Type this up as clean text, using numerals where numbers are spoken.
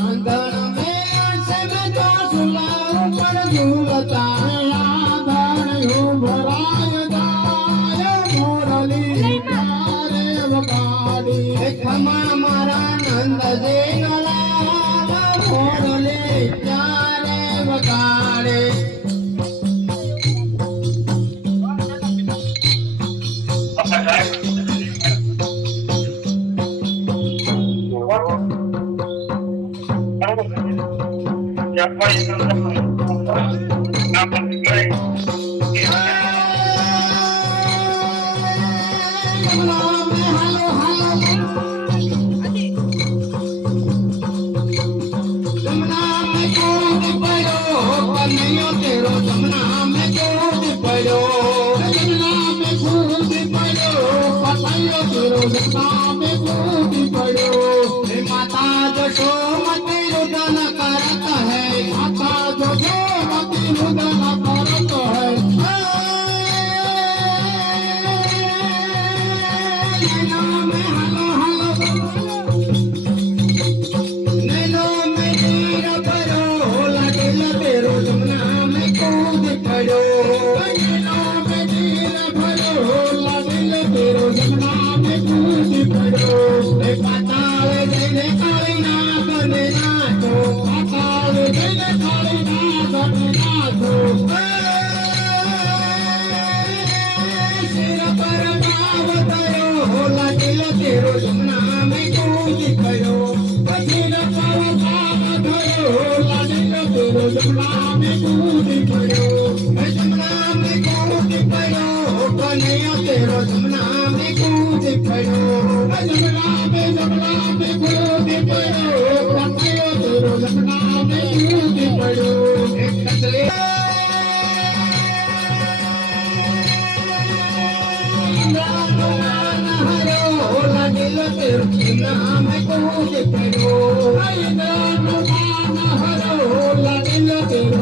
आंधळ में से में तो सुलाओ झुलता आंधळ उभराय जाय मोरली रे वगाडी खमा मारा नंद जेनला मोरली रे वगाडी माता जशोमती रुदन करत है माता जशोमती रुदन करत है नैनो में हलो नैनो में नीर भरो लगिल तेरो जमुना में कूद पड़ो नैनो में नीर भरो लगिल तेरो जमुना में कूद पड़ो पाताल जैने काली ना बने नाचो पाताल जैने काली ना बने नाचो सिर पर भाव तयो लगिल तेरो जमुना में कूद पड़ो सिर पर भाव धरो लगिल तेरो जमुना में कूद पड़ो जमुना में कूद पड़ो कन्हैया तेरो जमुना में कूद पड़ो जमुना में कूद पड़ो कन्हैया तेरो जमुना में कूद पड़ो एक कसले हरो लगिल तेरो जमुना में कूद पड़ो हरो लगिल तेरो